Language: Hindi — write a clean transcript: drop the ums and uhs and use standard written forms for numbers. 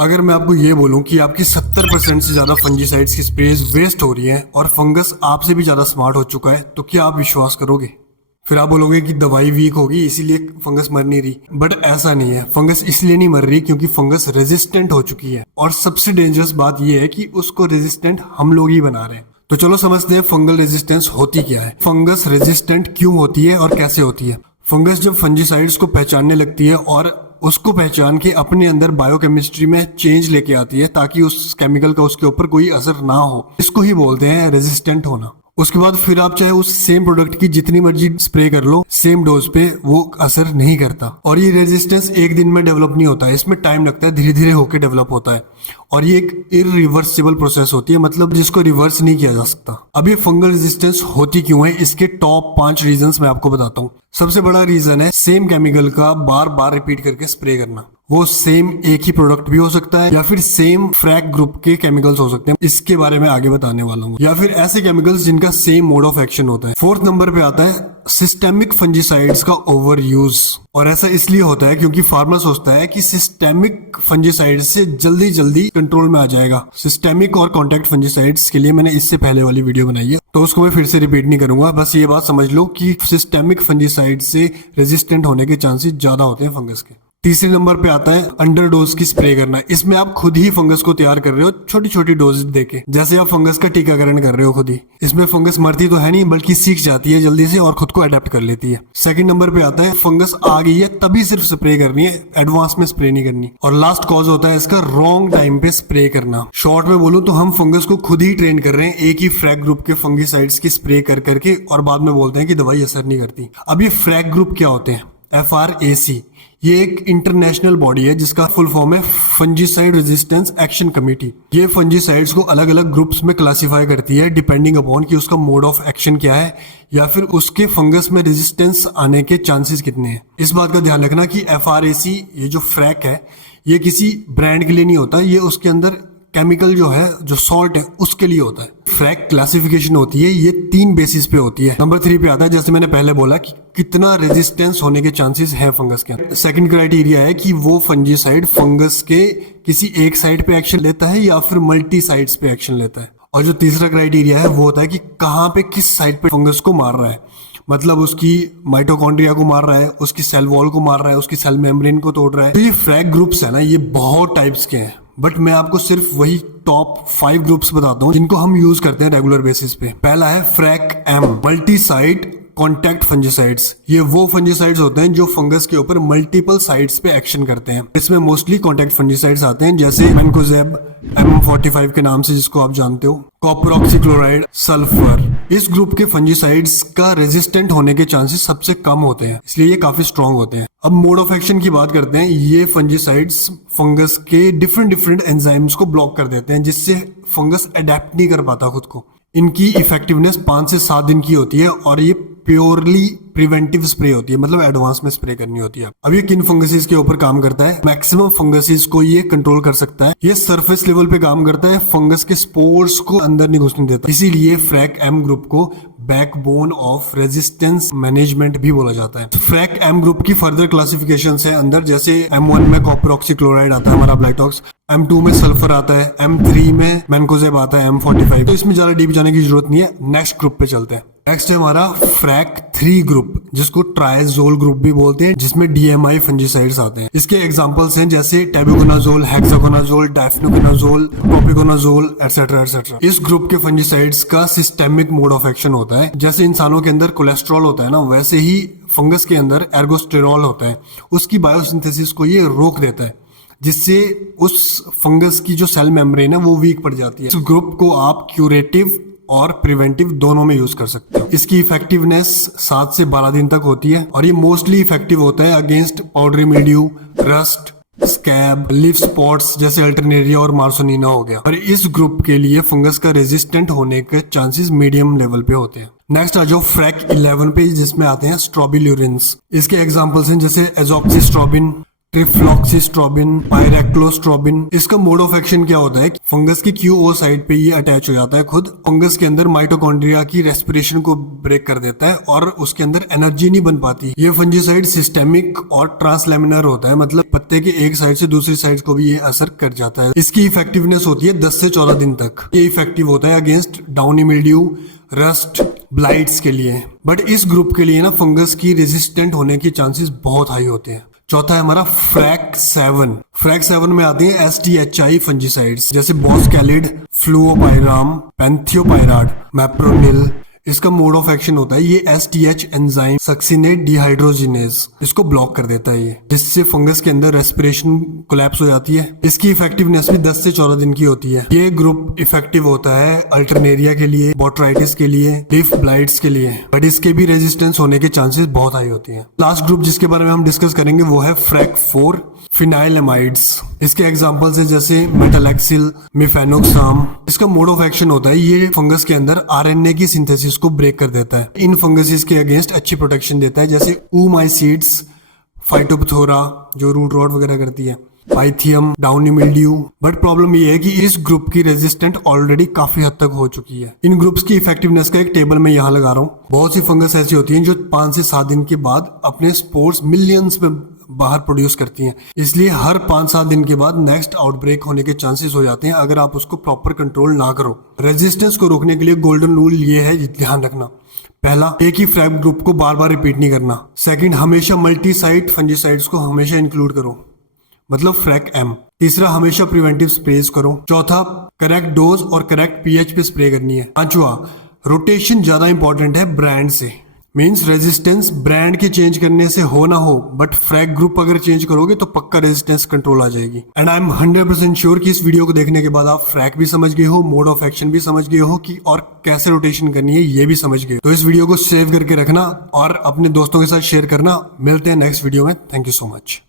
अगर मैं आपको ये बोलूं कि आपकी 70% से ज्यादा फंजीसाइड्स की स्प्रेज वेस्ट हो रही है और फंगस आपसे भी ज्यादा स्मार्ट हो चुका है, तो क्या आप विश्वास करोगे? फिर आप बोलोगे कि दवाई वीक होगी इसीलिए फंगस मर नहीं रही, बट ऐसा नहीं है। फंगस इसलिए नहीं मर रही क्योंकि फंगस रेजिस्टेंट हो चुकी है, और सबसे डेंजरस बात यह है कि उसको रेजिस्टेंट हम लोग ही बना रहे हैं। तो चलो समझते हैं फंगल रेजिस्टेंस होती क्या है, फंगस रेजिस्टेंट क्यों होती है और कैसे होती है। फंगस जब फंजीसाइड्स को पहचानने लगती है और उसको पहचान के अपने अंदर बायोकेमिस्ट्री में चेंज लेके आती है ताकि उस केमिकल का उसके ऊपर कोई असर ना हो, इसको ही बोलते हैं रेजिस्टेंट होना। उसके बाद फिर आप चाहे उस सेम प्रोडक्ट की जितनी मर्जी स्प्रे कर लो, सेम डोज पे वो असर नहीं करता। और ये रेजिस्टेंस एक दिन में डेवलप नहीं होता है, इसमें टाइम लगता है, धीरे धीरे होकर डेवलप होता है। और ये एक इरिवर्सिबल प्रोसेस होती है, मतलब जिसको रिवर्स नहीं किया जा सकता। अब ये फंगल रेजिस्टेंस होती क्यों है, इसके टॉप 5 रीजंस मैं आपको बताता हूँ। सबसे बड़ा रीजन है सेम केमिकल का बार बार रिपीट करके स्प्रे करना। वो सेम एक ही प्रोडक्ट भी हो सकता है या फिर सेम फ्रैक ग्रुप के केमिकल्स हो सकते हैं, इसके बारे में आगे बताने वाला हूँ, या फिर ऐसे केमिकल्स जिनका सेम मोड ऑफ एक्शन होता है। 4th नंबर पे आता है सिस्टेमिक फंजीसाइड्स का ओवर यूज। और ऐसा इसलिए होता है क्योंकि फार्मर सोचता है कि सिस्टेमिक फंजीसाइड से जल्दी जल्दी कंट्रोल में आ जाएगा। सिस्टेमिक और कॉन्टैक्ट फंजीसाइड्स के लिए मैंने इससे पहले वाली वीडियो बनाई है, तो उसको मैं फिर से रिपीट नहीं करूंगा। बस ये बात समझ लो कि सिस्टेमिक फंजीसाइड से रेजिस्टेंट होने के चांसेस ज्यादा होते हैं फंगस के। तीसरे नंबर पे आता है अंडर डोज की स्प्रे करना। इसमें आप खुद ही फंगस को तैयार कर रहे हो छोटी छोटी डोज देके, जैसे आप फंगस का टीकाकरण कर रहे हो खुद ही। इसमें फंगस मरती तो है नहीं, बल्कि सीख जाती है जल्दी से और खुद को अडेप्ट कर लेती है। सेकंड नंबर पे आता है फंगस आ गई है तभी सिर्फ स्प्रे करनी है, एडवांस में स्प्रे नहीं करनी। और लास्ट कॉज होता है इसका रॉन्ग टाइम पे स्प्रे करना। शॉर्ट में बोलूं तो हम फंगस को खुद ही ट्रेन कर रहे हैं एक ही फ्रैक ग्रुप के फंगीसाइड्स की स्प्रे कर करके, और बाद में बोलते हैं कि दवाई असर नहीं करती। अब ये फ्रैक ग्रुप क्या होते हैं? FRAC ये एक इंटरनेशनल बॉडी है जिसका फुल फॉर्म है फंजीसाइड रेजिस्टेंस एक्शन कमेटी। ये फंजीसाइड्स को अलग अलग ग्रुप्स में क्लासिफाई करती है डिपेंडिंग अपॉन कि उसका मोड ऑफ एक्शन क्या है या फिर उसके फंगस में रेजिस्टेंस आने के चांसेस कितने हैं। इस बात का ध्यान रखना कि FRAC ये जो फ्रैक है ये किसी ब्रांड के लिए नहीं होता, ये उसके अंदर केमिकल जो है, जो सॉल्ट है, उसके लिए होता है। फ्रैक क्लासिफिकेशन होती है, ये 3 बेसिस पे होती है। नंबर 3 पे आता है, जैसे मैंने पहले बोला, कि कितना रेजिस्टेंस होने के चांसेस हैं फंगस के। सेकंड क्राइटेरिया है कि वो फंजीसाइड फंगस के किसी एक साइड पे एक्शन लेता है या फिर मल्टी साइड्स पे एक्शन लेता है। और जो तीसरा क्राइटेरिया है वो होता है कि कहाँ पे किस साइड पे फंगस को मार रहा है, मतलब उसकी माइटोकॉन्ड्रिया को मार रहा है, उसकी सेल वॉल को मार रहा है, उसकी सेल मेम्ब्रेन को तोड़ रहा है। तो ये फ्रैक ग्रुप्स है ना, ये बहुत टाइप्स के हैं, बट मैं आपको सिर्फ वही टॉप 5 ग्रुप्स बताता हूँ जिनको हम यूज करते हैं रेगुलर बेसिस पे। पहला है फ्रैक M, multi side contact fungicides. ये वो फंजीसाइड्स होते हैं जो फंगस के ऊपर मल्टीपल साइड्स पे एक्शन करते हैं। इसमें मोस्टली कॉन्टैक्ट फंजीसाइड्स आते हैं, जैसे मैनकोजेब M45 के नाम से जिसको आप जानते हो, कॉपर ऑक्सीक्लोराइड, सल्फर। इस ग्रुप के फंजीसाइड्स का रेजिस्टेंट होने के चांसेस सबसे कम होते हैं, इसलिए ये काफी स्ट्रॉन्ग होते हैं। अब मोड ऑफ एक्शन की बात करते हैं। ये फंजीसाइड्स फंगस के डिफरेंट एंजाइम्स को ब्लॉक कर देते हैं, जिससे फंगस अडेप्ट नहीं कर पाता खुद को। इनकी इफेक्टिवनेस 5 से 7 दिन की होती है और ये प्योरली प्रिवेंटिव स्प्रे होती है, मतलब एडवांस में स्प्रे करनी होती है। अब ये किन फंगसीज के ऊपर काम करता है? मैक्सिमम फंगसीज को ये कंट्रोल कर सकता है। ये सरफेस लेवल पे काम करता है, फंगस के स्पोर्स को अंदर नहीं घुसने देता। इसीलिए फ्रैक M ग्रुप को बैकबोन ऑफ रेजिस्टेंस मैनेजमेंट भी बोला जाता है। फ्रैक M ग्रुप की फर्दर क्लासिफिकेशन है अंदर, जैसे M1 में कॉपर ऑक्सीक्लोराइड आता है हमारा ब्लाइटॉक्स, M2 में सल्फर आता है, M3 में मैनकोजेब आता है, M45। तो इसमें ज्यादा डीप जाने की जरूरत नहीं है, नेक्स्ट ग्रुप पे चलते हैं। नेक्स्ट है हमारा फ्रैक 3 ग्रुप, जिसको ट्राइजोल ग्रुप भी बोलते हैं, जिसमें DMI फंजीसाइड्स आते हैं। इसके एग्जांपल्स हैं जैसे tebuconazole, hexaconazole, difenoconazole, propiconazole, etcetera etcetera. इस ग्रुप के फंजीसाइड्स का सिस्टेमिक मोड ऑफ एक्शन होता है। जैसे इंसानों के अंदर कोलेस्ट्रॉल होता है ना, वैसे ही फंगस के अंदर एर्गोस्टेरॉल होता है। उसकी बायोसिंथेसिस को ये रोक देता है, जिससे उस फंगस की जो सेल मेम्ब्रेन है वो वीक पड़ जाती है। इस ग्रुप को आप क्यूरेटिव और प्रिवेंटिव दोनों में यूज कर सकते हो। इसकी इफेक्टिवनेस 7 से 12 दिन तक होती है और ये मोस्टली इफेक्टिव होता है against powdery mildew, rust, scab, leaf spots जैसे अल्टरनेरिया और मार्सोनिना हो गया। और इस ग्रुप के लिए फंगस का रेजिस्टेंट होने के चांसेस मीडियम लेवल पे होते हैं। नेक्स्ट आ जाओ फ्रैक 11 पे, जिसमें आते हैं स्ट्रोबिल्यूरिन्स। इसके एग्जांपल्स हैं जैसे एजॉक्सिस्ट्रोबिन, ट्रिफ्लॉक्सीस्ट्रोबिन, पायरेक्लोस्ट्रोबिन। इसका मोड ऑफ एक्शन क्या होता है? फंगस की QO साइड पे ये अटैच हो जाता है खुद। फंगस के अंदर माइटोकॉन्ड्रिया की रेस्पिरेशन को ब्रेक कर देता है और उसके अंदर एनर्जी नहीं बन पाती। ये फंजीसाइड सिस्टेमिक और ट्रांसलेमिनर होता है, मतलब पत्ते के एक साइड से दूसरी साइड को भी ये असर कर जाता है। इसकी इफेक्टिवनेस होती है 10 से 14 दिन तक। ये इफेक्टिव होता है against downy mildew, rust, blights के लिए। बट इस ग्रुप के लिए ना फंगस की रेजिस्टेंट होने की चांसेस बहुत हाई होते हैं। चौथा है हमारा फ्रैक 7। फ्रैक 7 में आते हैं STHI फंजीसाइड्स जैसे बॉसकैलिड, फ्लूओपाइराम, पैंथियोपाइराड, मैप्रोनिल। इसका मोड ऑफ एक्शन होता है ये STH एंजाइम सक्सिनेट डिहाइड्रोजिनेज, इसको ब्लॉक कर देता है ये, जिससे फंगस के अंदर रेस्पिरेशन कोलैप्स हो जाती है। इसकी इफेक्टिवनेस भी 10 से 14 दिन की होती है। ये ग्रुप इफेक्टिव होता है अल्टरनेरिया के लिए, बोट्राइटिस के लिए, लीफ ब्लाइट्स के लिए, बट इसके भी रेजिस्टेंस होने के चांसेस बहुत हाई होती है। लास्ट ग्रुप जिसके बारे में हम डिस्कस करेंगे वो है फ्रैक 4, फिनाइलएमाइड्स। इसके एग्जांपल्स है जैसे मेटालेक्सिल, मिफेनोक्साम। इसका मोड ऑफ एक्शन होता है ये फंगस के अंदर RNA की सिंथेसिस को ब्रेक कर देता है। इन फंगसेस के अगेंस्ट अच्छी प्रोटेक्शन देता है जैसे oomaisids, फाइटोप्थोरा जो रूट रॉट वगैरह करती है, pythium, downy mildew. But problem ये है कि इस ग्रुप की रेजिस्टेंट ऑलरेडी काफी हद तक हो चुकी है। इन ग्रुप्स की इफेक्टिवनेस का एक टेबल मैं यहाँ लगा रहा हूँ। बहुत सी फंगस ऐसी होती हैं जो 5 से 7 दिन के बाद अपने स्पोर्स मिलियंस में बाहर प्रोड्यूस करती हैं, इसलिए हर 5-7 दिन के बाद नेक्स्ट आउटब्रेक होने के चांसेस हो जाते हैं अगर आप उसको प्रॉपर कंट्रोल ना करो। रेजिस्टेंस को रोकने के लिए गोल्डन रूल ये है, ध्यान रखना। पहला, एक ही फ्रैक ग्रुप को बार बार रिपीट नहीं करना। सेकंड, हमेशा मल्टी साइट फंजीसाइड्स को हमेशा इंक्लूड करो, मतलब फ्रैक M। तीसरा, हमेशा प्रिवेंटिव स्प्रेज करो। चौथा, करेक्ट डोज और करेक्ट pH पे स्प्रे करनी है। पांचवा, रोटेशन ज्यादा इंपॉर्टेंट है ब्रांड से, मींस रेजिस्टेंस ब्रांड के चेंज करने से हो ना हो, बट फ्रैक ग्रुप अगर चेंज करोगे तो पक्का रेजिस्टेंस कंट्रोल आ जाएगी। एंड आई एम 100% श्योर कि इस वीडियो को देखने के बाद आप फ्रैक भी समझ गए हो, मोड ऑफ एक्शन भी समझ गए हो कि और कैसे रोटेशन करनी है ये भी समझ गए हो। तो इस वीडियो को सेव करके रखना और अपने दोस्तों के साथ शेयर करना। मिलते हैं नेक्स्ट वीडियो में। Thank you so much.